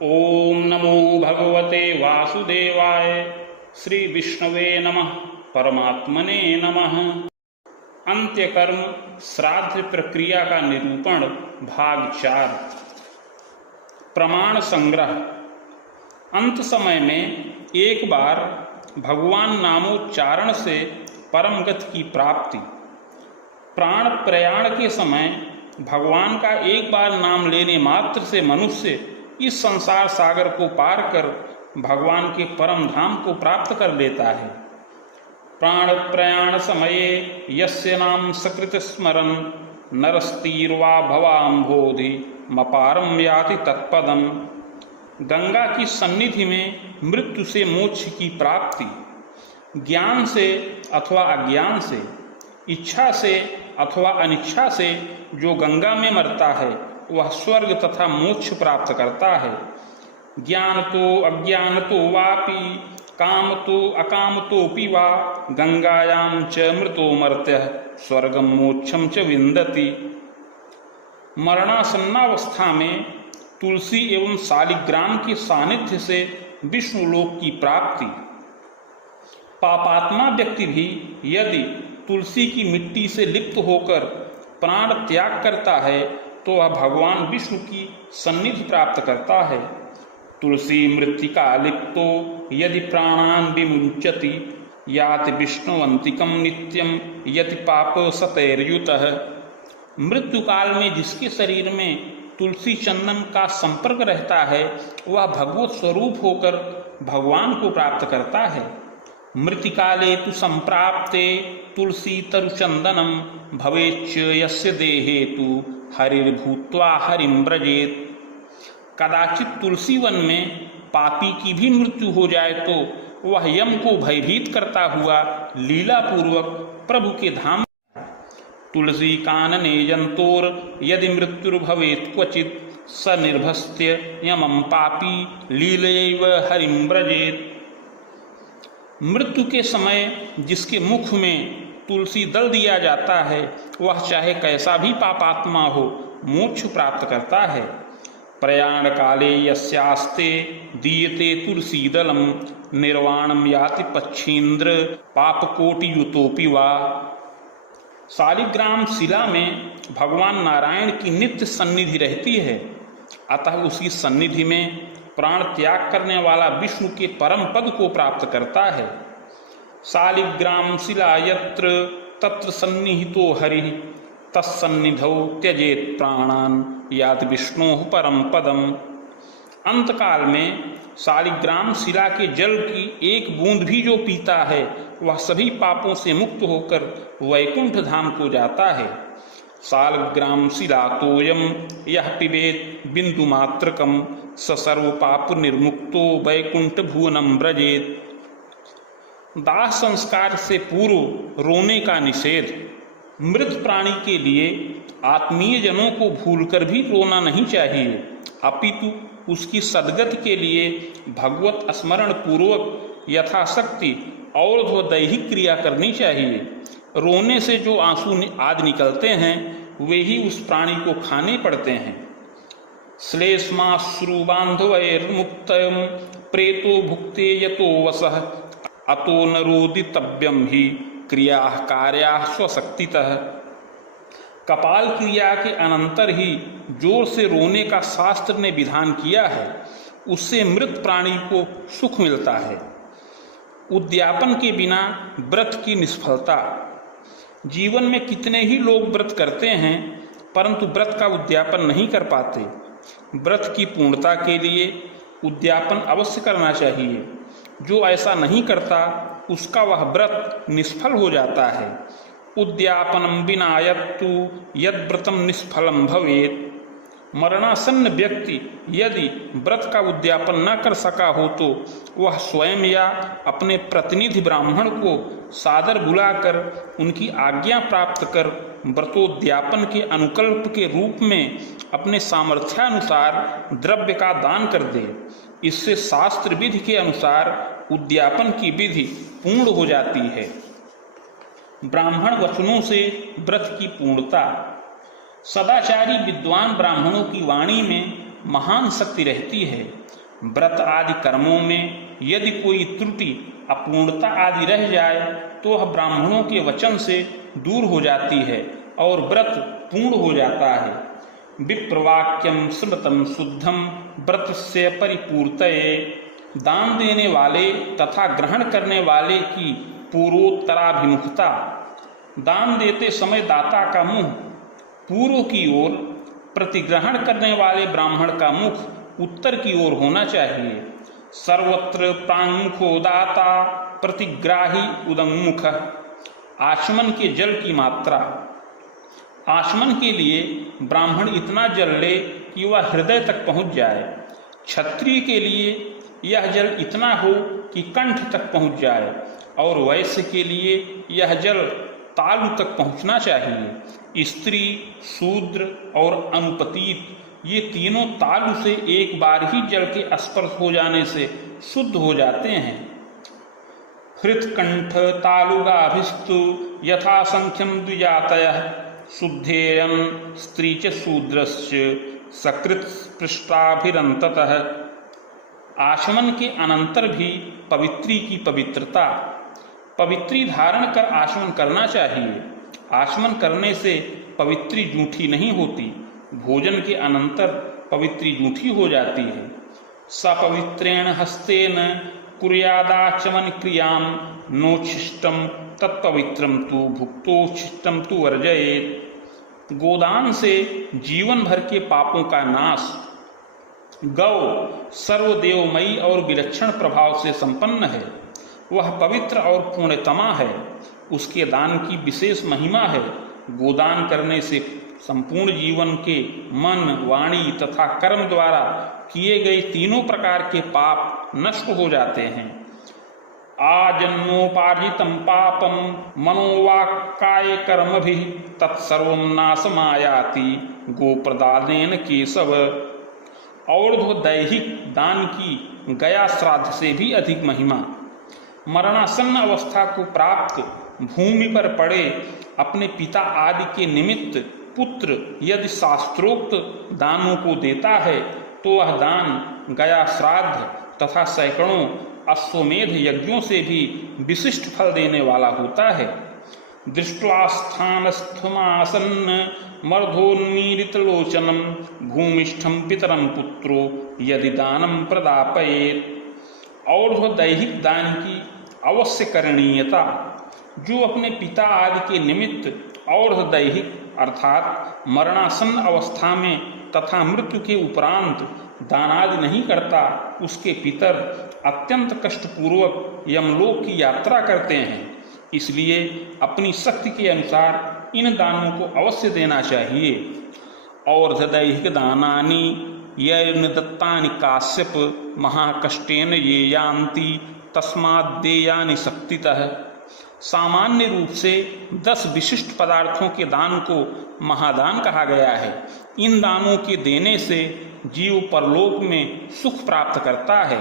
ओम नमो भगवते वासुदेवाय। श्री विष्णवे नमः। परमात्मने नमः। अंत्यकर्म श्राद्ध प्रक्रिया का निरूपण भाग 4। प्रमाण संग्रह। अंत समय में एक बार भगवान नामोच्चारण से परम गति की प्राप्ति। प्राण प्रयाण के समय भगवान का एक बार नाम लेने मात्र से मनुष्य इस संसार सागर को पार कर भगवान के परम धाम को प्राप्त कर लेता है। प्राण प्रयाण समये यस्य नाम सकृत स्मरन् नरस्तीर्वा भवाम्भोधि मपारम याति तत्पदम। गंगा की सन्निधि में मृत्यु से मोक्ष की प्राप्ति, ज्ञान से अथवा अज्ञान से, इच्छा से अथवा अनिच्छा से जो गंगा में मरता है वह स्वर्ग तथा मोक्ष प्राप्त करता है। ज्ञान तो अज्ञान तो वापि काम तो अकाम तोपि वा गंगायां च मृतो मर्त्यः स्वर्गम मोक्षम च विन्दति। मरणासन्नावस्था में तुलसी एवं शालिग्राम के सानिध्य से विष्णुलोक की प्राप्ति। पापात्मा व्यक्ति भी यदि तुलसी की मिट्टी से लिप्त होकर प्राण त्याग करता है तो वह भगवान विष्णु की सन्निधि प्राप्त करता है। तुलसी मृत्तिका लिप्तो यदि प्राणान विमुंचति याति विष्णुवंतिकम नित्यम यति पाप सतैर्युतः। मृत्यु काल में जिसके शरीर में तुलसी चंदन का संपर्क रहता है वह भगवत स्वरूप होकर भगवान को प्राप्त करता है। मृतिकाले तु संप्राप्ते तुलसी तरुचंदनम भवेच्च यस्य देहे तु हरिर्भूत्वा हरिं व्रजेत। कदाचित तुलसी वन में पापी की भी मृत्यु हो जाए तो वह यम को भयभीत करता हुआ लीला पूर्वक प्रभु के धाम। तुलसी कानने जंतोर यदि मृत्युर्भवेत् क्वचित स निर्भस्त्य यमं पापी लीलैव हरिं व्रजेत। मृत्यु के समय जिसके मुख में तुलसी दल दिया जाता है वह चाहे कैसा भी पापात्मा हो मोक्ष प्राप्त करता है। प्रयाण काले यस्यास्ते दीयते तुलसी दलम निर्वाणम याति पक्षीन्द्र पापकोटि युतोपि वा। शालिग्राम शिला में भगवान नारायण की नित्य सन्निधि रहती है, अतः उसी सन्निधि में प्राण त्याग करने वाला विष्णु के परम पद को प्राप्त करता है। शालिग्राम शिला यत्र तत्र सन्निहितो हरि तत्सन्निधौ त्यजेत प्राणान याति विष्णोः परम पदम। अंतकाल में शालिग्राम शिला के जल की एक बूंद भी जो पीता है वह सभी पापों से मुक्त होकर वैकुंठ धाम को जाता है। शालिग्राम शिला तोयम यह पिबेत बिंदु मात्रकम स सर्व पाप निर्मुक्तो वैकुंठ भुवनम व्रजेत। दाह संस्कार से पूर्व रोने का निषेध। मृत प्राणी के लिए आत्मीय जनों को भूलकर भी रोना नहीं चाहिए, अपितु उसकी सद्गति के लिए भगवत स्मरण पूर्वक यथाशक्ति और दैहिक क्रिया करनी चाहिए। रोने से जो आंसू आदि निकलते हैं वे ही उस प्राणी को खाने पड़ते हैं। श्लेष्माश्रु बांधवैर्मुक्तम प्रेतो भुक्ते यतो वसः अतो न रोदितव्यम ही क्रिया कार्या स्वशक्तितः। कपाल क्रिया के अनंतर ही जोर से रोने का शास्त्र ने विधान किया है, उससे मृत प्राणी को सुख मिलता है। उद्यापन के बिना व्रत की निष्फलता। जीवन में कितने ही लोग व्रत करते हैं परंतु व्रत का उद्यापन नहीं कर पाते। व्रत की पूर्णता के लिए उद्यापन अवश्य करना चाहिए। जो ऐसा नहीं करता उसका वह व्रत निष्फल हो जाता है। उद्यापनम विना यत्तु यद्व्रतम निष्फलम भवेत्। मरणासन्न व्यक्ति यदि व्रत का उद्यापन न कर सका हो तो वह स्वयं या अपने प्रतिनिधि ब्राह्मण को सादर बुलाकर उनकी आज्ञा प्राप्त कर व्रतोद्यापन के अनुकल्प के रूप में अपने सामर्थ्यानुसार द्रव्य का दान कर दे। इससे शास्त्र विधि के अनुसार उद्यापन की विधि पूर्ण हो जाती है। ब्राह्मण वचनों से व्रत की पूर्णता। सदाचारी विद्वान ब्राह्मणों की वाणी में महान शक्ति रहती है। व्रत आदि कर्मों में यदि कोई त्रुटि, अपूर्णता आदि रह जाए तो वह ब्राह्मणों के वचन से दूर हो जाती है और व्रत पूर्ण हो जाता है। विप्रवाक्यम स्मृतम शुद्धम व्रत से परिपूर्तये, दान देने वाले तथा ग्रहण करने वाले की पूर्वोत्तराभिमुखता। दान देते समय दाता का मुंह पूर्व की ओर, प्रतिग्रहण करने वाले ब्राह्मण का मुख उत्तर की ओर होना चाहिए। सर्वत्र प्राङ्मुखो दाता प्रतिग्राही उदङ्मुख। आचमन के जल की मात्रा। आचमन के लिए ब्राह्मण इतना जल ले कि वह हृदय तक पहुंच जाए। क्षत्रिय के लिए यह जल इतना हो कि कंठ तक पहुंच जाए और वैश्य के लिए यह जल तालु तक पहुंचना चाहिए। स्त्री, शूद्र और अनुपतीत ये तीनों तालु से एक बार ही जल के स्पर्श हो जाने से शुद्ध हो जाते हैं। हृत्कंठ तालुगाभिस्तु यथा संख्यम द्विजातयः, शुद्धेयं स्त्री च शूद्रश्च सकृत पृष्ठाभिरंततः। आचमन के अनंतर भी पवित्री की पवित्रता। पवित्री धारण कर आचमन करना चाहिए। आचमन करने से पवित्री जूठी नहीं होती, भोजन के अनंतर पवित्री जूठी हो जाती है। सपवित्रेण हस्तेन कुर्यादाचमन क्रियाम नोच्छिष्टम तत्पवित्रम तु भुक्तोच्छिष्टम तु वर्जयेत्। गोदान से जीवन भर के पापों का नाश। गौ सर्वदेवमयी और विलक्षण प्रभाव से संपन्न है। वह पवित्र और पुण्यतमा है। उसके दान की विशेष महिमा है। गोदान करने से संपूर्ण जीवन के मन, वाणी तथा कर्म द्वारा किए गए तीनों प्रकार के पाप नष्ट हो जाते हैं। आजन्मोपार्जितम पापम मनोवाक्काय कर्मभि तत्सर्वं नाशमायाति गोप्रदानेन केशव। और दैहिक दान की गया श्राद्ध से भी अधिक महिमा। मरणासन्न अवस्था को प्राप्त, भूमि पर पड़े अपने पिता आदि के निमित्त पुत्र यदि शास्त्रोक्त दानों को देता है तो वह दान गया श्राद्ध तथा सैकड़ों अश्वमेध यज्ञों से भी विशिष्ट फल देने वाला होता है। दृष्ट्वा स्थानस्थमासन्न मर्धोन्मीलितलोचनम भूमिष्ठम पितरम पुत्रो यदि दानम प्रदापयेत्। और दैहिक दान की अवश्य करणीयता। जो अपने पिता आदि के निमित्त और दैहिक अर्थात मरणासन्न अवस्था में तथा मृत्यु के उपरांत दान आदि नहीं करता, उसके पितर अत्यंत कष्टपूर्वक यमलोक की यात्रा करते हैं। इसलिए अपनी शक्ति के अनुसार इन दानों को अवश्य देना चाहिए। और दैहिक दानानि यैर्न दत्तानि काश्यप महाकष्टेन ये यान्ति तस्माद् देयानि शक्तितः। सामान्य रूप से 10 विशिष्ट पदार्थों के दान को महादान कहा गया है। इन दानों के देने से जीव परलोक में सुख प्राप्त करता है।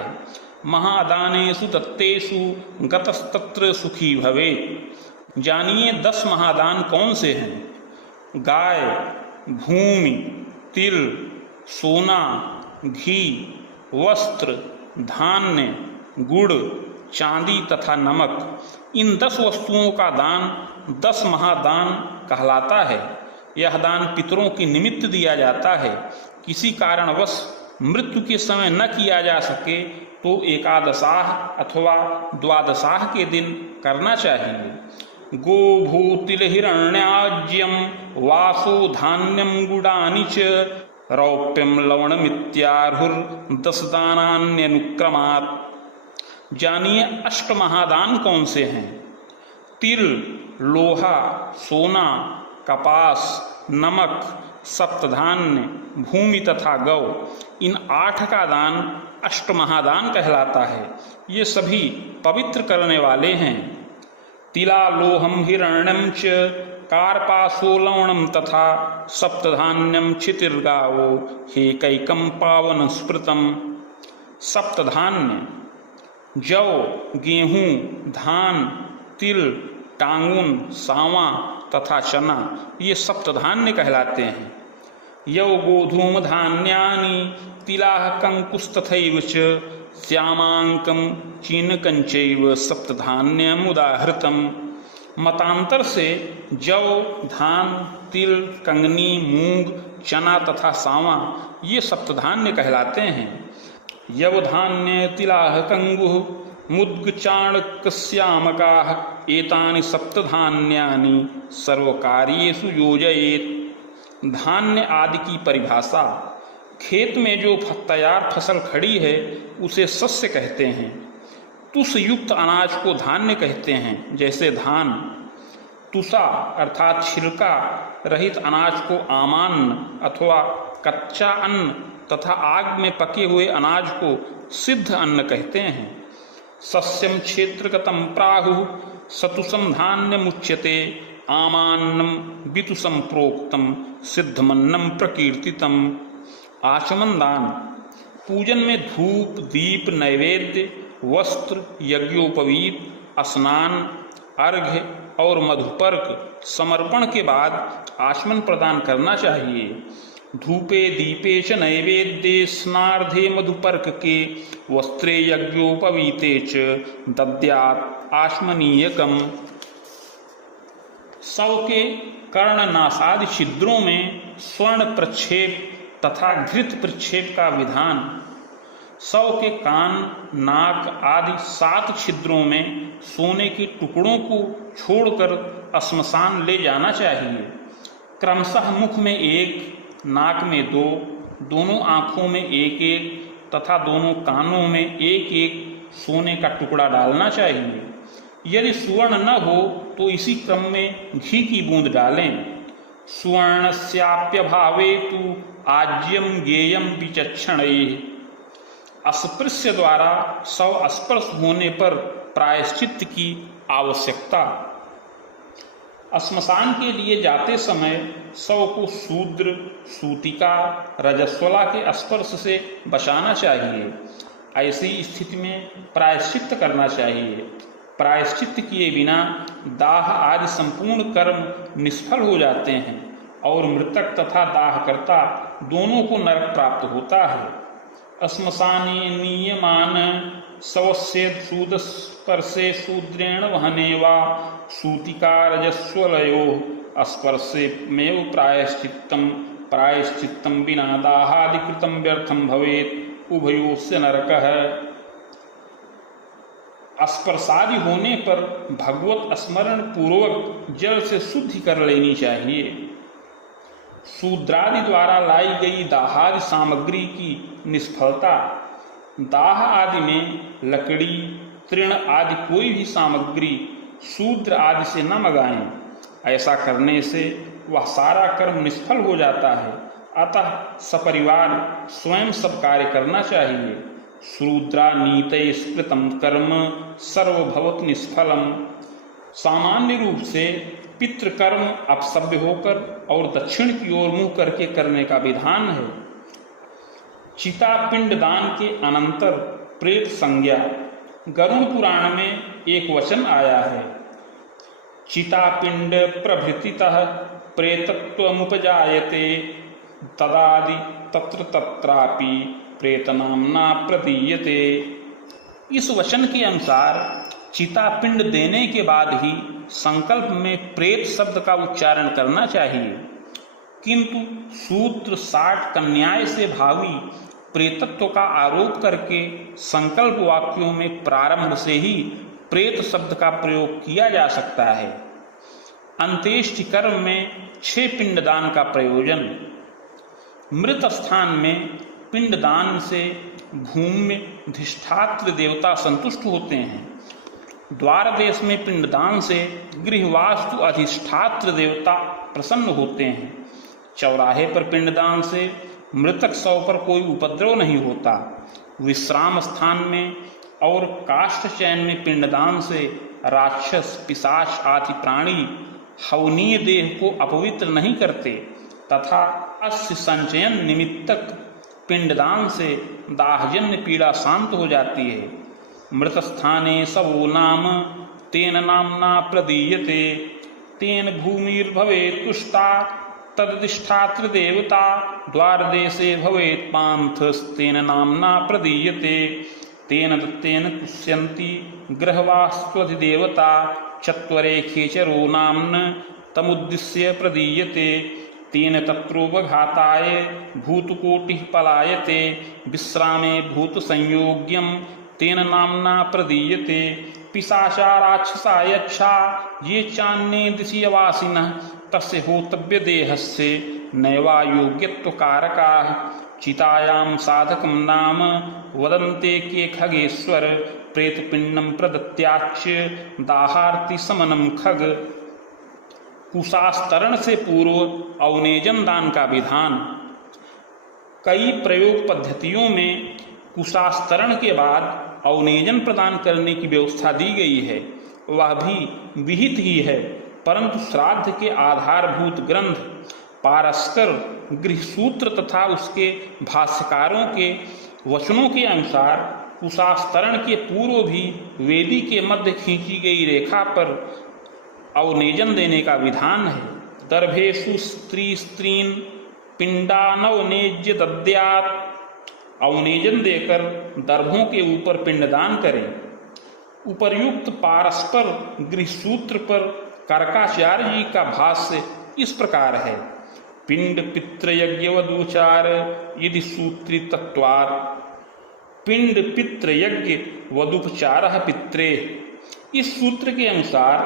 महादानेषु दत्तेषु गतस्तत्र सुखी भवेत्। जानिए 10 महादान कौन से हैं। गाय, भूमि, तिल, सोना, घी, वस्त्र, धान्य, गुड़, चांदी तथा नमक। इन 10 वस्तुओं का दान 10 महादान कहलाता है। यह दान पितरों के निमित्त दिया जाता है। किसी कारणवश मृत्यु के समय न किया जा सके तो एकादशाह अथवा द्वादशाह के दिन करना चाहिए। गो भूतिल हिरण्याज्यम वासो धान्यम गुडानि च रौप्यम लवणमित्याहुर 10 दानान्यनुक्रमात्। जानिए 8 महादान कौन से हैं। तिल, लोहा, सोना, कपास, नमक, सप्तधान्य, भूमि तथा गौ। इन 8 का दान 8 महादान कहलाता है। ये सभी पवित्र करने वाले हैं। तिला लोहम हिरण्यम च कार्पासो लवणम तथा सप्तधान्यम क्षितिर्गावो हे कैकम पावन स्मृतम। सप्तधान्य जौ, गेहूं, धान, तिल, टांगुन, सांवा तथा चना, ये सप्तधान्य कहलाते हैं। यौ गोधूम धान्यानि तिलाः कंकुस्तथैव च श्यामांकं चीनकंचैव सप्तधान्यमुदाहृतम्। मतांतर से जौ, धान, तिल, कंगनी, मूंग, चना तथा सांवा ये सप्तधान्य कहलाते हैं। यवधान्य तिलाः कंगुः मुद्ग चाणक्यश्यामकाः एतानि सप्तधान्यानि सर्वकार्येषु योजयेत्। धान्य आदि की परिभाषा। खेत में जो तैयार फसल खड़ी है उसे शस्य कहते हैं। तुष युक्त अनाज को धान्य कहते हैं, जैसे धान। तुषा अर्थात छिलका रहित अनाज को आमान्न अथवा कच्चा अन्न तथा आग में पके हुए अनाज को सिद्ध अन्न कहते हैं। सस्यम क्षेत्रगतम प्राहुः सतुषम धान्यमुच्यते आमान्नम वितुषम प्रोक्तम सिद्धमन्नम प्रकीर्तितम। आचमन दान। पूजन में धूप, दीप, नैवेद्य, वस्त्र, यज्ञोपवीत, स्नान, अर्घ्य और मधुपर्क समर्पण के बाद आचमन प्रदान करना चाहिए। धूपे दीपे च नैवेद्ये स्नार्धे मधुपर्क के वस्त्रे यज्ञोपवीते च दद्यात् आचमनीयकम्। शव के कर्णनासादि छिद्रों में स्वर्ण प्रक्षेप तथा घृत प्रक्षेप का विधान। शव के कान, नाक आदि 7 छिद्रों में सोने के टुकड़ों को छोड़कर श्मशान ले जाना चाहिए। क्रमशः मुख में 1, नाक में 2, दोनों आँखों में 1-1 तथा दोनों कानों में 1-1 सोने का टुकड़ा डालना चाहिए। यदि सुवर्ण न हो तो इसी क्रम में घी की बूंद डालें। सुवर्णस्याप्यभावे तु आज्यम गेयम विचक्षणैः। अस्पृश्य द्वारा शव स्पर्श होने पर प्रायश्चित्त की आवश्यकता। श्मशान के लिए जाते समय शव को शूद्र, सूतिका, रजस्वला के स्पर्श से बचाना चाहिए। ऐसी स्थिति में प्रायश्चित्त करना चाहिए। प्रायश्चित्त किए बिना दाह आदि संपूर्ण कर्म निष्फल हो जाते हैं और मृतक तथा दाहकर्ता दोनों को नरक प्राप्त होता है। श्मशाने नीयमान शवस्य सूदस्पर्शे शूद्रेण वहने वा सूतिका रजस्वलयोः स्पर्शेमेव प्रायश्चित्तं विना दाहादिकृतं व्यर्थं भवेत् उभयोस्य नरकः। स्पर्शादि होने पर भगवत स्मरण पूर्वक जल से शुद्धि कर लेनी चाहिए। शूद्रादि द्वारा लाई गई दाहादि सामग्री की निष्फलता। दाह आदि में लकड़ी, तृण आदि कोई भी सामग्री शूद्र आदि से न मंगाएं। ऐसा करने से वह सारा कर्म निष्फल हो जाता है। अतः सपरिवार स्वयं सब कार्य करना चाहिए। शूद्रा नीते स्कृतम कर्म सर्वभवत निष्फलम। सामान्य रूप से पितृकर्म अपसभ्य होकर और दक्षिण की ओर मुंह करके करने का विधान है। चिता पिंड दान के अनंतर प्रेत संज्ञा। गरुड़ पुराण में एक वचन आया है, चिता पिंड प्रभृतितः प्रेतत्वमुपजायते तदादि तत्र तत्रापि प्रेतनाम्ना प्रदीयते। इस वचन के अनुसार चिता पिंड देने के बाद ही संकल्प में प्रेत शब्द का उच्चारण करना चाहिए, किंतु सूत्र 60 कन्याय से भावी प्रेतत्व का आरोप करके संकल्प वाक्यों में प्रारंभ से ही प्रेत शब्द का प्रयोग किया जा सकता है। अंत्येष्टि कर्म में 6 पिंडदान का प्रयोजन। मृत स्थान में पिंडदान से भूमि धिष्ठात्र देवता संतुष्ट होते हैं। द्वार देश में पिंडदान से गृहवास्तु अधिष्ठात्र देवता प्रसन्न होते हैं। चौराहे पर पिंडदान से मृतक शव पर कोई उपद्रव नहीं होता। विश्राम स्थान में और काष्ठ चयन में पिंडदान से राक्षस, पिशाच आदि प्राणी हवनीय देह को अपवित्र नहीं करते तथा अस्य संचयन निमित्तक पिंडदान से दाहजन्य पीड़ा शांत हो जाती है। मृत स्थाने शवो नाम तेन नामना प्रदीयते तेन भूमिर्भवे तुष्टा तदधिष्ठात्र देवता द्वारदेशे भवेत् पान्थस्तेन नाम्ना प्रदीयते तेन दत्तेन तुष्यन्ति गृहवास्त्वधिदेवता चत्वरे खेचरो नाम्न तमुद्दिश्य प्रदीयते तेन तत्रोपघाताय भूतकोटिः पलायते विश्रामे भूतसंयोग्यं तेन नाम्ना प्रदीयते पिशाचा राक्षसा यक्षा ये चान्ये दिशि वासिनः तस्य होतव्यदेहस्य नैवायोग्यत्वकारकाः चितायां साधकं नाम वदन्ते के खगेश्वर प्रेतपिंडं प्रदत्याच्च दाहार्ति समनं खग। कुशास्तरण से पूर्व अवनेजन दान का विधान। कई प्रयोग पद्धतियों में कुशास्तरण के बाद अवनेजन प्रदान करने की व्यवस्था दी गई है, वह भी विहित ही है, परंतु श्राद्ध के आधारभूत ग्रंथ पारस्कर गृहसूत्र तथा उसके भाष्यकारों के वचनों के अनुसार कुशास्तरण के पूर्व भी वेदी के मध्य खींची गई रेखा पर अवनेजन देने का विधान है। दर्भेषु स्त्रीन पिंडानवनेज्य दद्यात्, अवनेजन देकर दर्भों के ऊपर पिंडदान करें। उपर्युक्त पारस्पर गृहसूत्र पर कर्काचार्य जी का भाष्य इस प्रकार है। पिंड पितृयज्ञवदुचार यदि सूत्री तत्वात्, पिंड पितृयज्ञ वदुपचारः पित्रे। इस सूत्र के अनुसार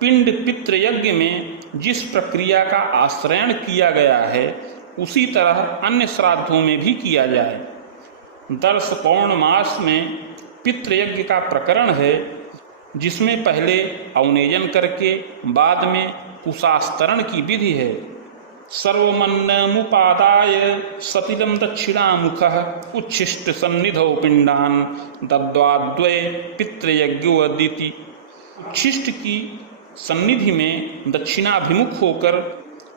पिंड पितृयज्ञ में जिस प्रक्रिया का आश्रयण किया गया है उसी तरह अन्य श्राद्धों में भी किया जाए। दर्श पौर्णमास में पितृयज्ञ का प्रकरण है, जिसमें पहले अवनेजन करके बाद में कुशास्तरण की विधि है। सर्वमन्नमुपादाय सतिलं दक्षिणामुखः उच्छिष्ट सन्निधौ पिंडान दद्वाद्वय पितृयज्ञोदिति। उच्छिष्ट की सन्निधि में दक्षिणाभिमुख होकर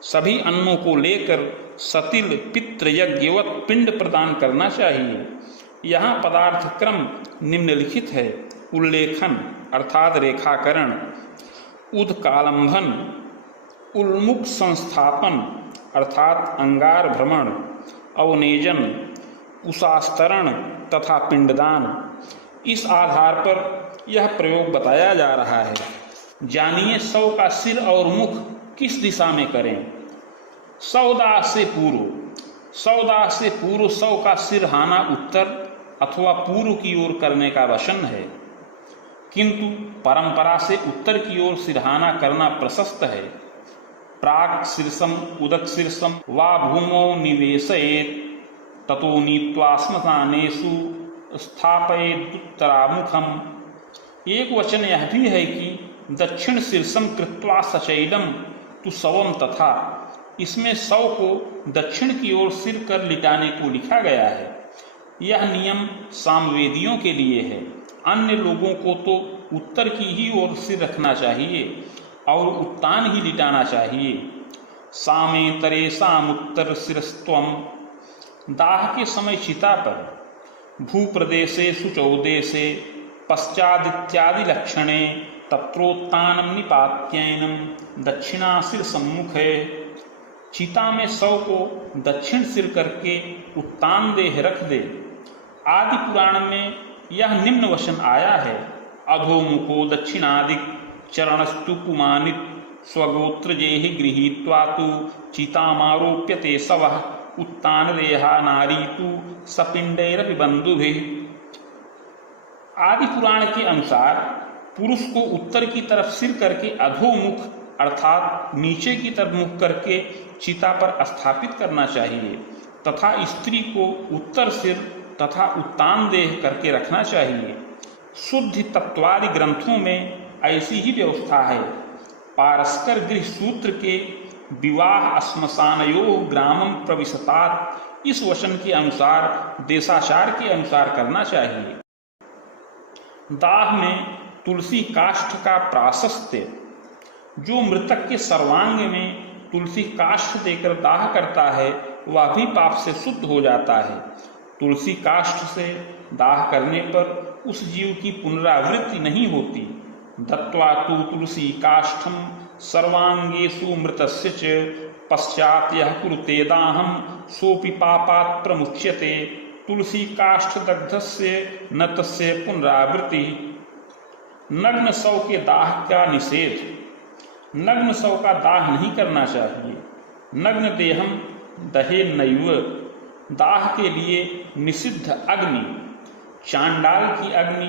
सभी अन्नों को लेकर सतिल पितृयज्ञवत पिंड प्रदान करना चाहिए। यहाँ पदार्थ क्रम निम्नलिखित है। उल्लेखन अर्थात रेखाकरण, उदकालंभन, उन्मुख संस्थापन अर्थात अंगार भ्रमण, अवनेजन, कुशास्तरण तथा पिंडदान। इस आधार पर यह प्रयोग बताया जा रहा है। जानिए शव का सिर और मुख किस दिशा में करें। शवदाह से पूर्व, शवदाह से पूर्व शव का सिरहाना उत्तर अथवा पूर्व की ओर करने का वचन है, किंतु परंपरा से उत्तर की ओर सिरहाना करना प्रशस्त है। प्राक शीर्षम उदक शीर्षम वा भूमौ निवेशयेत् ततो नीत्वा श्मशानेषु स्थापयेदुत्तरामुखम्। एक वचन यह भी है कि दक्षिण शीर्षम कृत्वा सचैलम तु शवम तथा। इसमें शव को दक्षिण की ओर सिर कर लिटाने को लिखा गया है। यह नियम सामवेदियों के लिए है। अन्य लोगों को तो उत्तर की ही ओर सिर रखना चाहिए और उत्तान ही लिटाना चाहिए। सामेतरे सामुत्तर शिरस्त्वम। दाह के समय चिता पर भूप्रदेशे शुचौदेशे पश्चादित्यादि लक्षणे तत्रोत्तानम निपात्ययनम दक्षिणा सिर सम्मुखे। चिता में शव को दक्षिण सिर करके उत्तान देह रख दे। आदि पुराण में यह निम्न वचन आया है। अधोमुखो दक्षिणादिक चरणस्तु पुमानित स्वगोत्रजेहि गृहीत्वा तु चितामारोप्यते शवः उत्तान रेहा नारी तु सपिंडैरपि बंधुभिः। आदि पुराण के अनुसार पुरुष को उत्तर की तरफ सिर करके अधोमुख अर्थात नीचे की तरफ मुख करके चिता पर स्थापित करना चाहिए तथा स्त्री को उत्तर सिर तथा उत्तान देह करके रखना चाहिए। शुद्ध तत्वादि ग्रंथों में ऐसी ही व्यवस्था है। पारस्कर गृह सूत्र के विवाह श्मशानयो ग्रामम प्रविशतात इस वचन के अनुसार देशाचार के अनुसार करना चाहिए। दाह में तुलसी काष्ठ का प्राशस्त्य। जो मृतक के सर्वांग में तुलसी काष्ठ देकर दाह करता है वह भी पाप से शुद्ध हो जाता है। तुलसी काष्ठ से दाह करने पर उस जीव की पुनरावृत्ति नहीं होती। दत्वा तु तुलसी काष्ठम सर्वांगेषु मृतस्य च पश्चात यह कुरुते दाहम सोपि पापात् प्रमुच्यते। तुलसी काष्ठ दग्धस्य न तस्य पुनरावृत्ति। नग्न शव के दाह का निषेध। नग्न शव का दाह नहीं करना चाहिए। नग्न देहम दहे नैव। दाह के लिए निषिद्ध अग्नि चांडाल की अग्नि,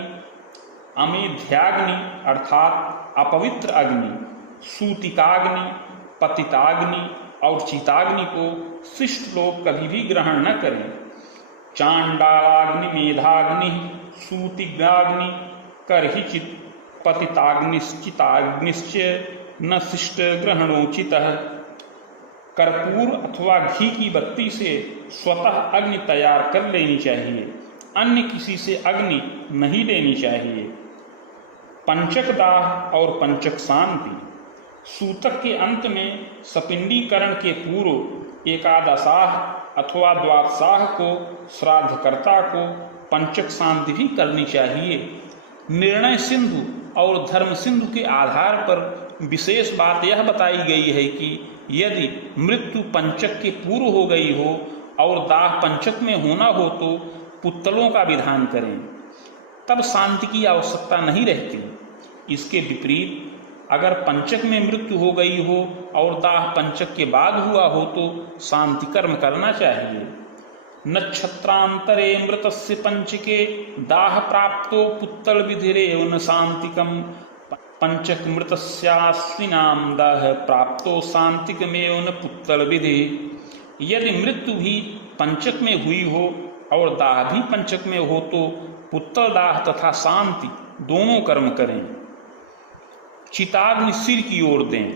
अमेध्याग्नि अर्थात अपवित्र अग्नि, सूतिकाग्नि, पतिताग्नि और चिताग्नि को शिष्ट लोग कभी भी ग्रहण न करें। चांडालाग्नि मेधाग्नि सूतिकाग्नि करहिचित पतिताग्निश्चिताग्निश्च न शिष्ट ग्रहणोचितः। कर्पूर अथवा घी की बत्ती से स्वतः अग्नि तैयार कर लेनी चाहिए, अन्य किसी से अग्नि नहीं लेनी चाहिए। पंचक दाह और पंचक शांति। सूतक के अंत में सपिंडीकरण के पूर्व एकादशाह अथवा द्वादशाह को श्राद्धकर्ता को पंचक शांति भी करनी चाहिए। निर्णय सिंधु और धर्म सिंधु के आधार पर विशेष बात यह बताई गई है कि यदि मृत्यु पंचक के पूर्व हो गई हो और दाह पंचक में होना हो तो पुत्तलों का विधान करें, तब शांति की आवश्यकता नहीं रहती। इसके विपरीत अगर पंचक में मृत्यु हो गई हो और दाह पंचक के बाद हुआ हो तो शांति कर्म करना चाहिए। नक्षत्रांतरे मृतस्य पंचके दाह प्राप्तो पुत्तल विधिरेव न शांतिकम। पंचक मृतस्यास्विनाम दाह प्राप्तो शांतिकमेव न पुत्तल विधि। यदि मृत्यु भी पंचक में हुई हो और दाह भी पंचक में हो तो पुत्तल दाह तथा शांति दोनों कर्म करें। चिताग्नि सिर की ओर दें।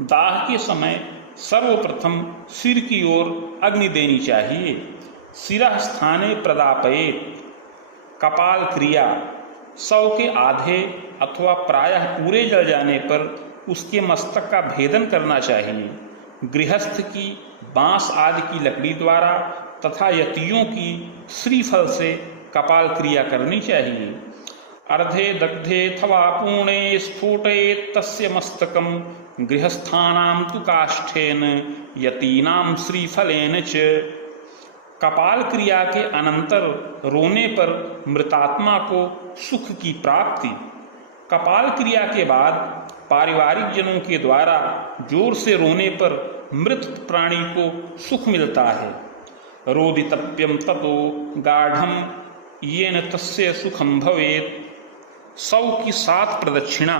दाह के समय सर्वप्रथम सिर की ओर अग्नि देनी चाहिए। सिरः स्थाने प्रदापयेत्। कपाल क्रिया। शव के आधे अथवा प्रायः पूरे जल जाने पर उसके मस्तक का भेदन करना चाहिए। गृहस्थ की बांस आदि की लकड़ी द्वारा तथा यतियों की श्रीफल से कपाल क्रिया करनी चाहिए। अर्धे दग्धे अथवा पूर्णे स्फोटयेत् तस्य मस्तकम। गृहस्थानां तु काष्ठेन यतीनां श्रीफलेन च। कपाल क्रिया के अनंतर रोने पर मृतात्मा को सुख की प्राप्ति। कपाल क्रिया के बाद पारिवारिक जनों के द्वारा जोर से रोने पर मृत प्राणी को सुख मिलता है। रोदितव्यम ततो गाढ़म येन तस्य सुखम भवेत्। शव की 7 प्रदक्षिणा।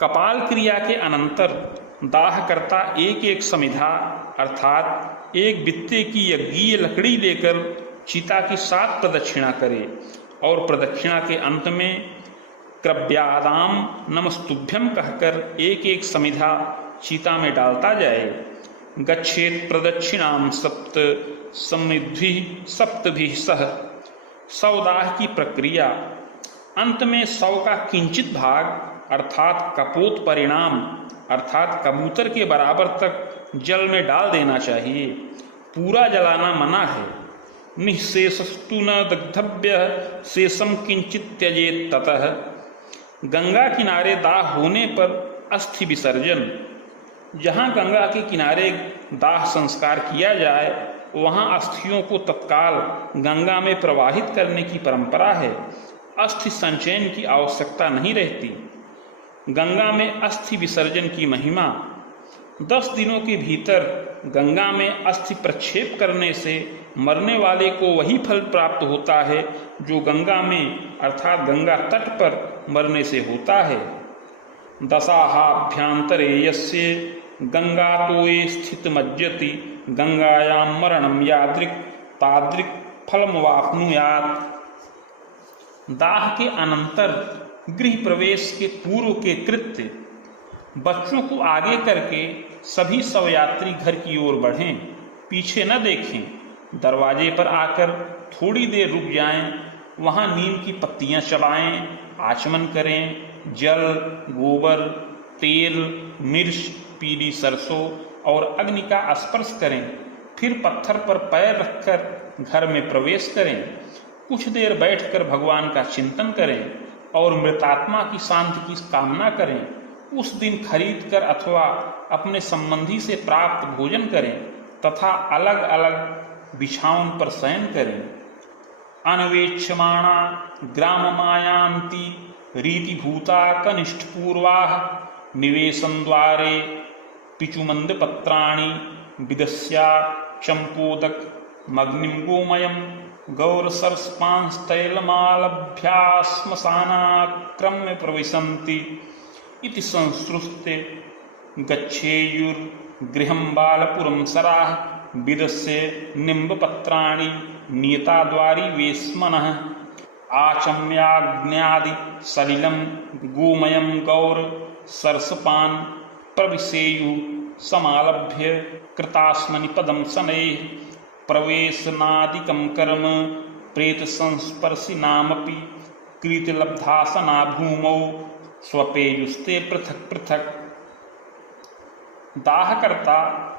कपाल क्रिया के अनंतर दाह करता एक एक समिधा अर्थात एक बित्ते की यज्ञीय लकड़ी लेकर चिता की 7 प्रदक्षिणा करे और प्रदक्षिणा के अंत में क्रव्यादाम नमस्तुभ्यम कहकर एक एक समिधा चिता में डालता जाए। गच्छेत् प्रदक्षिणाम सप्त समृद्धि सप्तभिः सह। शवदाह की प्रक्रिया। अंत में शव का किंचित भाग अर्थात कपोत परिणाम अर्थात कबूतर के बराबर तक जल में डाल देना चाहिए। पूरा जलाना मना है। निःशेषस्तु न दग्धव्य शेषम किंचित त्यजेत ततः। गंगा किनारे दाह होने पर अस्थि विसर्जन। जहाँ गंगा के किनारे दाह संस्कार किया जाए वहाँ अस्थियों को तत्काल गंगा में प्रवाहित करने की परंपरा है। अस्थि संचयन की आवश्यकता नहीं रहती। गंगा में अस्थि विसर्जन की महिमा। 10 दिनों के भीतर गंगा में अस्थि प्रक्षेप करने से मरने वाले को वही फल प्राप्त होता है जो गंगा में अर्थात गंगा तट पर मरने से होता है। दशाहाभ्यंतरे यस्य गंगातोये स्थित मज्जति गंगायां मरणम यादृक् तादृक् फलमवाप्नुयात्। दाह के अनंतर गृह प्रवेश के पूर्व के कृत्य। बच्चों को आगे करके सभी शवयात्री घर की ओर बढ़ें, पीछे न देखें। दरवाजे पर आकर थोड़ी देर रुक जाएं, वहां नीम की पत्तियां चबाएं, आचमन करें। जल, गोबर, तेल, मिर्च, पीली सरसों और अग्नि का स्पर्श करें। फिर पत्थर पर पैर रखकर घर में प्रवेश करें। कुछ देर बैठकर भगवान का चिंतन करें और मृतात्मा की शांति की कामना करें। उस दिन खरीद कर अथवा अपने संबंधी से प्राप्त भोजन करें तथा अलग अलग बिछावन पर शयन करें। अन्वेक्षमाणा ग्राम मायांति रीतिभूता कनिष्ठपूर्वा निवेशन द्वारे पिचुमंद पत्राणि विदस्या चंपोदक मग्निम गोमयम गौरसर्पांस्तैलमालभ्यास्मशानाक्रम्य प्रविशन्ति इति संसृत्य गच्छेयुर्गृहं बालपुरं सराः विदस्य निम्बपत्राणि नियताद्वारि वेश्मनः आचम्याग्न्यादि सलिलं गोमयं गौर सरसपान् प्रविशेयुः समालभ्य कृतास्मनि पदं शनैः प्रवेशनादिकं कर्म प्रेतसंस्पर्शिनामपि कृतलब्धासना भूमौ स्वपेयुस्ते पृथक पृथक। दाहकर्ता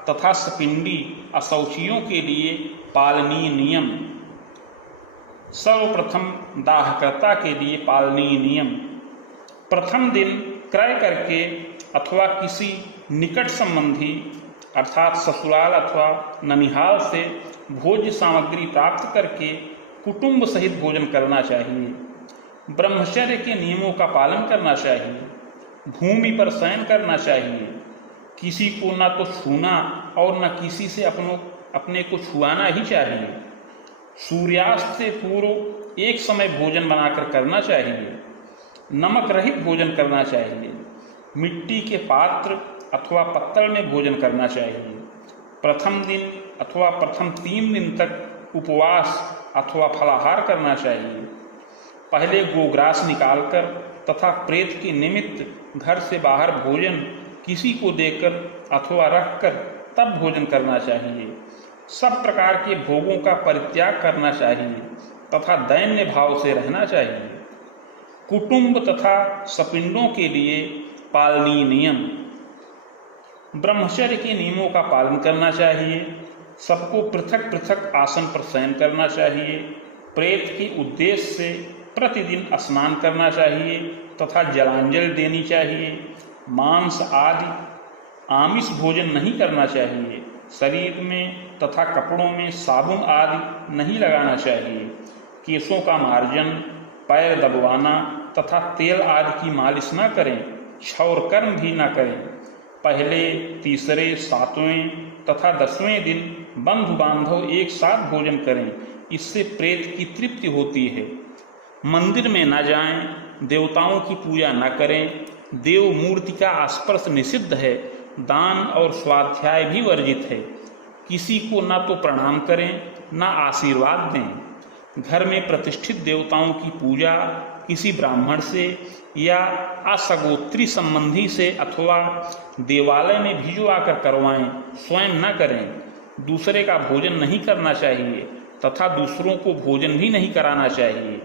तथा सपिंडी अशौचियों के लिए पालनीय नियम। सर्वप्रथम दाहकर्ता के लिए पालनीय नियम। प्रथम दिन क्रय करके अथवा किसी निकट संबंधी अर्थात ससुराल अथवा ननिहाल से भोज्य सामग्री प्राप्त करके कुटुंब सहित भोजन करना चाहिए। ब्रह्मचर्य के नियमों का पालन करना चाहिए। भूमि पर शयन करना चाहिए। किसी को न तो छूना और न किसी से अपने को छुआना ही चाहिए। सूर्यास्त से पूर्व एक समय भोजन बनाकर करना चाहिए। नमक रहित भोजन करना चाहिए। मिट्टी के पात्र अथवा पत्तल में भोजन करना चाहिए। प्रथम दिन अथवा प्रथम 3 दिन तक उपवास अथवा फलाहार करना चाहिए। पहले गोग्रास निकालकर तथा प्रेत के निमित्त घर से बाहर भोजन किसी को देकर अथवा रखकर तब भोजन करना चाहिए। सब प्रकार के भोगों का परित्याग करना चाहिए तथा दैन्य भाव से रहना चाहिए। कुटुंब तथा सपिंडों के लिए पालनीय नियम। ब्रह्मचर्य के नियमों का पालन करना चाहिए। सबको पृथक पृथक आसन पर शयन करना चाहिए। प्रेत के उद्देश्य से प्रतिदिन स्नान करना चाहिए तथा जलांजलि देनी चाहिए। मांस आदि आमिष भोजन नहीं करना चाहिए। शरीर में तथा कपड़ों में साबुन आदि नहीं लगाना चाहिए। केशों का मार्जन, पैर दबवाना तथा तेल आदि की मालिश न करें। क्षौर कर्म भी न करें। पहले, तीसरे, 7वें तथा 10वें दिन बंधु बांधव एक साथ भोजन करें। इससे प्रेत की तृप्ति होती है। मंदिर में न जाएं। देवताओं की पूजा न करें। देव मूर्ति का स्पर्श निषिद्ध है। दान और स्वाध्याय भी वर्जित है। किसी को न तो प्रणाम करें न आशीर्वाद दें। घर में प्रतिष्ठित देवताओं की पूजा किसी ब्राह्मण से या असगोत्री संबंधी से अथवा देवालय में भिजवाकर करवाएं। स्वयं न करें। दूसरे का भोजन नहीं करना चाहिए तथा दूसरों को भोजन भी नहीं कराना चाहिए।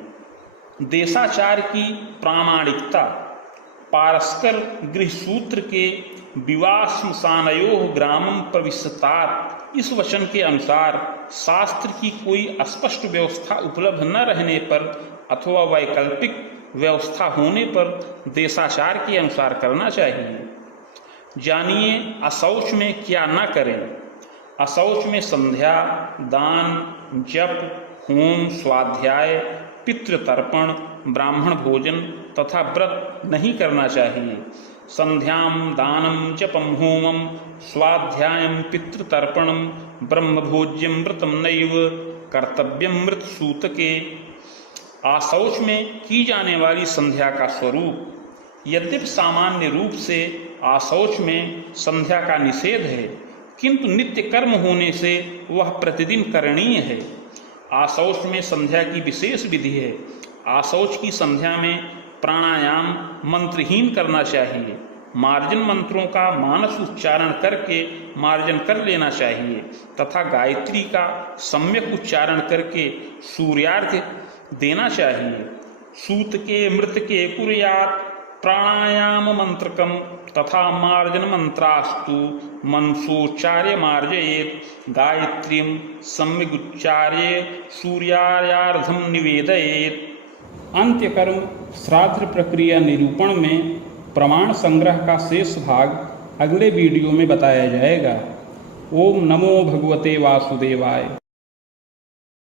देशाचार की प्रामाणिकता। पारस्कर गृहसूत्र के विवाह श्मशानयोः ग्रामं प्रविशतात इस वचन के अनुसार शास्त्र की कोई स्पष्ट व्यवस्था उपलब्ध न रहने पर अथवा वैकल्पिक व्यवस्था होने पर देशाचार के अनुसार करना चाहिए। जानिए अशौच में क्या न करें। अशौच में संध्या, दान, जप, होम, स्वाध्याय, पितृतर्पण, ब्राह्मण भोजन तथा व्रत नहीं करना चाहिए। संध्याम दानम जपम होमम स्वाध्यायम पितृतर्पणम ब्रह्मभोज्यम व्रतम नैव कर्तव्यम मृत सूतके। आशौच में की जाने वाली संध्या का स्वरूप। यद्यपि सामान्य रूप से आशौच में संध्या का निषेध है, किंतु नित्य कर्म होने से वह प्रतिदिन करणीय है। आशौच में संध्या की विशेष विधि है। आशौच की संध्या में प्राणायाम मंत्रहीन करना चाहिए। मार्जन मंत्रों का मानस उच्चारण करके मार्जन कर लेना चाहिए तथा गायत्री का सम्यक उच्चारण करके सूर्यार्घ्य देना चाहिए। सूत के मृत के कुर्यात् प्राणायाम मंत्रकम तथा मार्जन मंत्रास्तु मनसोच्चार्य मार्जयेत गायत्रीं सम्यगुच्चार्य सूर्यार्घ्यम निवेदयेत। अंत्यकर्म श्राद्ध प्रक्रिया निरूपण में प्रमाण संग्रह का शेष भाग अगले वीडियो में बताया जाएगा। ओम नमो भगवते वासुदेवाय।